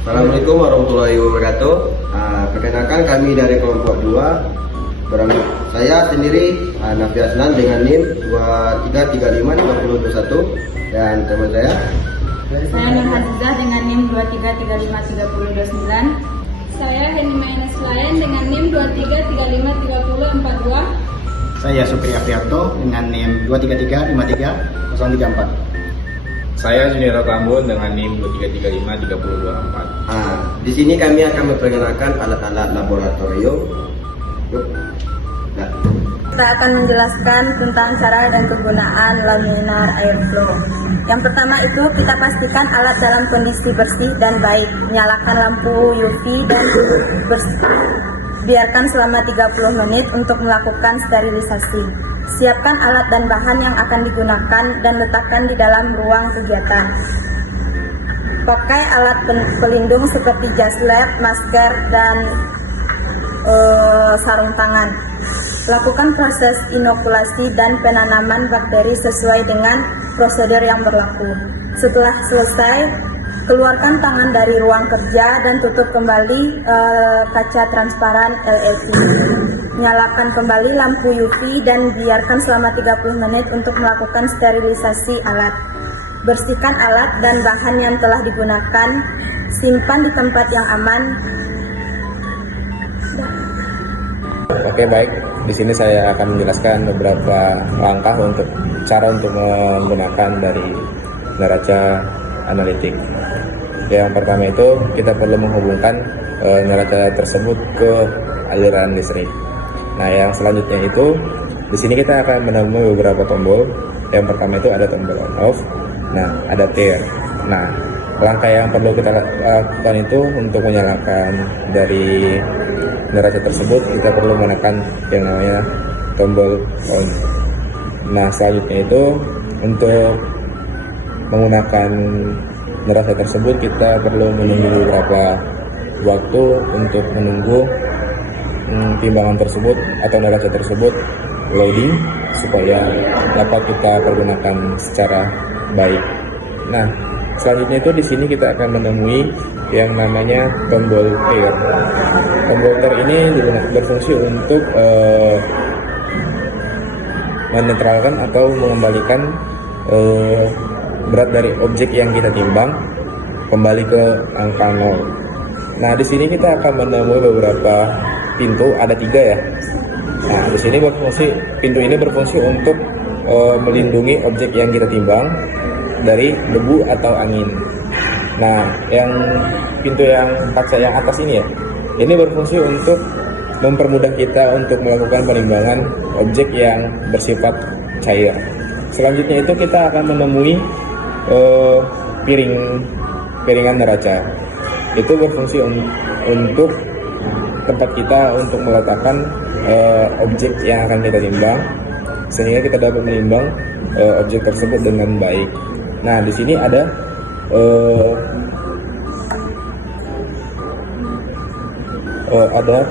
Assalamualaikum warahmatullahi wabarakatuh. Perkenalkan kami dari kelompok 2. Saya sendiri Nafi Aslan dengan NIM 23355021 dan teman saya Nur Hafizah dengan NIM 23353029. Saya Heni Mainas Layan dengan NIM 23353042. Saya Supri Apriarto dengan NIM 233533034. Saya Junior Tambun dengan NIM 23353024. Di sini kami akan memperkenalkan alat-alat laboratorium. Kita akan menjelaskan tentang cara dan kegunaan laminar airflow. Yang pertama itu kita pastikan alat dalam kondisi bersih dan baik. Nyalakan lampu UV dan biarkan selama 30 menit untuk melakukan sterilisasi. Siapkan alat dan bahan yang akan digunakan dan letakkan di dalam ruang kegiatan. Pakai alat pelindung seperti jas lab, masker, dan sarung tangan. Lakukan proses inokulasi dan penanaman bakteri sesuai dengan prosedur yang berlaku. Setelah selesai, keluarkan tangan dari ruang kerja dan tutup kembali kaca transparan LED. Nyalakan kembali lampu UV dan biarkan selama 30 menit untuk melakukan sterilisasi alat. Bersihkan alat dan bahan yang telah digunakan. Simpan di tempat yang aman. Oke, baik. Di sini saya akan menjelaskan beberapa langkah untuk menggunakan dari neraca analitik. Yang pertama itu kita perlu menghubungkan neraca tersebut ke aliran listrik. Nah, yang selanjutnya itu di sini kita akan menemui beberapa tombol. Yang pertama itu ada tombol on off. Nah, ada pair. Nah, langkah yang perlu kita lakukan itu untuk menyalakan dari neraca tersebut, kita perlu menekan yang namanya tombol on. Nah, selanjutnya itu untuk menggunakan neraca tersebut kita perlu menunggu beberapa waktu untuk menunggu timbangan tersebut atau neraca tersebut loading supaya dapat kita pergunakan secara baik. Nah, selanjutnya itu di sini kita akan menemui yang namanya tombol pair. Tombol pair ini berfungsi untuk menetralkan atau mengembalikan berat dari objek yang kita timbang kembali ke angka 0. Nah, di sini kita akan menemui beberapa pintu, ada 3 ya. Nah, di sini pintu ini berfungsi untuk melindungi objek yang kita timbang dari debu atau angin. Nah, yang pintu yang kaca yang atas ini ya, ini berfungsi untuk mempermudah kita untuk melakukan penimbangan objek yang bersifat cair. Selanjutnya itu kita akan menemui piringan neraca. Itu berfungsi untuk tempat kita untuk meletakkan objek yang akan kita timbang, sehingga kita dapat menimbang objek tersebut dengan baik. Nah, di sini ada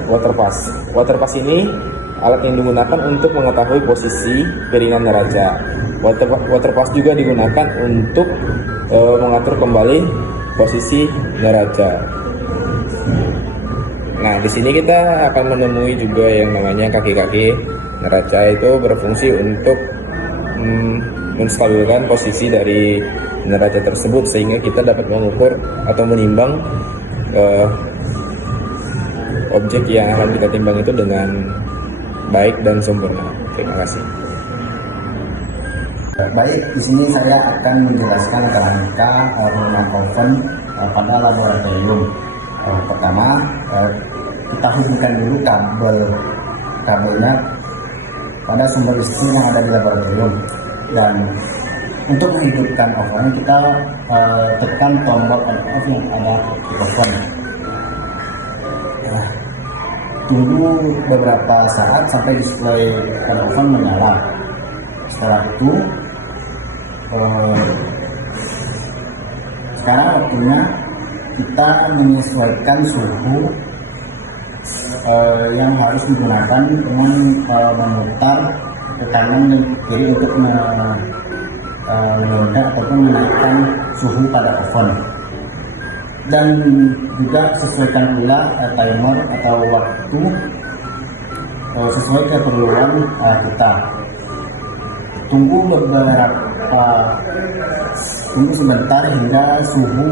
water pass. Water pass ini alat yang digunakan untuk mengetahui posisi piringan neraca. Water pass juga digunakan untuk mengatur kembali posisi neraca. Nah, di sini kita akan menemui juga yang namanya kaki-kaki neraca. Itu berfungsi untuk menstabilkan posisi dari neraca tersebut sehingga kita dapat mengukur atau menimbang objek yang akan kita timbang itu dengan baik dan sempurna. Terima kasih. Baik, di sini saya akan menjelaskan kerangka penggunaan oven pada laboratorium. Pertama, kita hubungkan dulu kabelnya pada sumber listrik yang ada di laboratorium, dan untuk menghidupkan oven kita tekan tombol on off yang ada di oven. Tunggu beberapa saat sampai display pada oven menyala. Setelah itu sekarang waktunya kita menyesuaikan suhu yang harus digunakan dengan memutar ke kanan dan kiri untuk menurunkan ataupun menaikkan suhu pada oven. dan juga sesuaikan pula timer atau waktu sesuai keperluan kita. Tunggu sebentar hingga suhu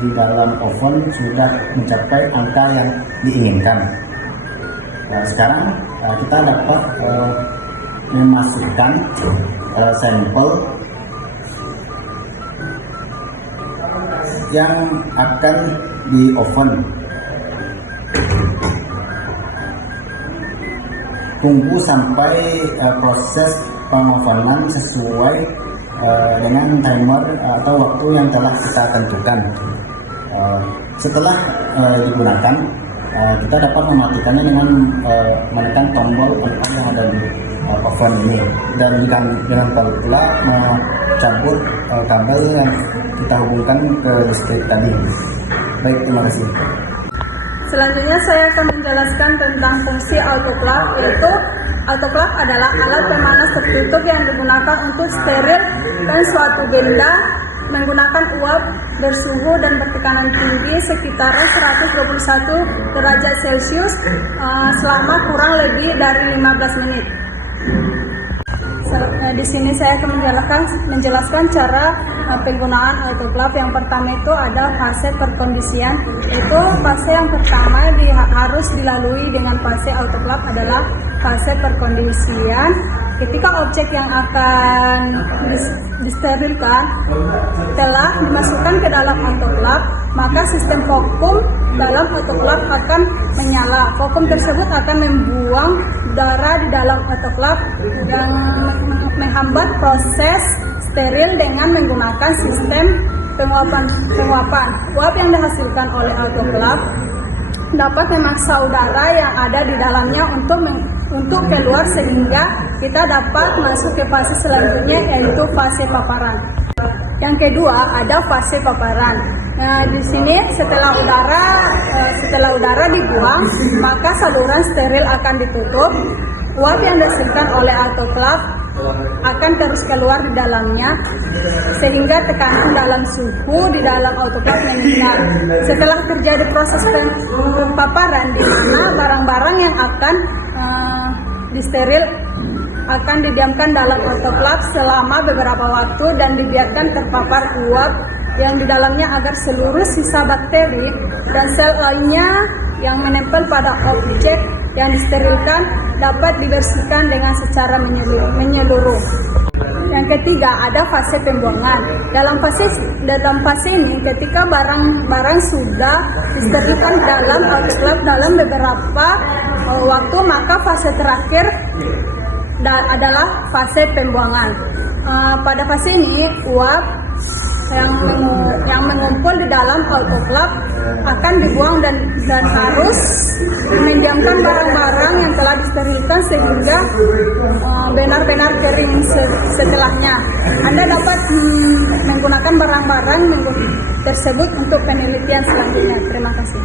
di dalam oven sudah mencapai angka yang diinginkan. Nah, sekarang kita dapat memasukkan sampel yang akan di oven. Tunggu sampai proses pengovenan sesuai dengan timer atau waktu yang telah kita tentukan. Setelah digunakan, kita dapat mematikannya dengan menekan tombol on yang ada di oven ini, dan dengan pula mencabut kabel yang kita hubungkan ke listrik tadi. Baik, terima kasih. Selanjutnya saya akan menjelaskan tentang fungsi autoclave, yaitu autoclave adalah alat pemanas tertutup yang digunakan untuk steril dan suatu benda menggunakan uap bersuhu dan bertekanan tinggi sekitaran 121 derajat Celcius selama kurang lebih dari 15 menit. Di sini saya akan menjelaskan cara penggunaan autoclave. Yang pertama itu ada fase perkondisian. Itu fase yang pertama harus dilalui dengan fase autoclave adalah fase perkondisian. Ketika objek yang akan disterilkan telah dimasukkan ke dalam autoclave, maka sistem vakum dalam autoclave akan menyala. Vakum tersebut akan membuang udara di dalam autoclave yang menghambat proses steril dengan menggunakan sistem penguapan. Uap yang dihasilkan oleh autoclave dapat memaksa udara yang ada di dalamnya untuk keluar, sehingga kita dapat masuk ke fase selanjutnya, yaitu fase paparan. Yang kedua ada fase paparan. Nah, di sini setelah udara dibuang, maka saluran steril akan ditutup. Uap yang dihasilkan oleh autoclave akan terus keluar di dalamnya, sehingga tekanan dalam suhu di dalam autoclave meningkat. Setelah terjadi proses paparan, di mana barang-barang yang akan disteril akan didiamkan dalam autoclave selama beberapa waktu dan dibiarkan terpapar uap yang di dalamnya agar seluruh sisa bakteri dan sel lainnya yang menempel pada objek yang disterilkan dapat dibersihkan dengan secara menyeluruh. Yang ketiga ada fase pembuangan. Dalam fase ini, ketika barang-barang sudah disterilkan dalam autoclave dalam beberapa waktu, maka fase terakhir adalah fase pembuangan. Pada fase ini, uap yang mengumpul di dalam autoclave akan dibuang dan harus mendiamkan barang-barang yang telah disterilkan sehingga benar-benar kering setelahnya. Anda dapat menggunakan barang-barang tersebut untuk penelitian selanjutnya. Terima kasih.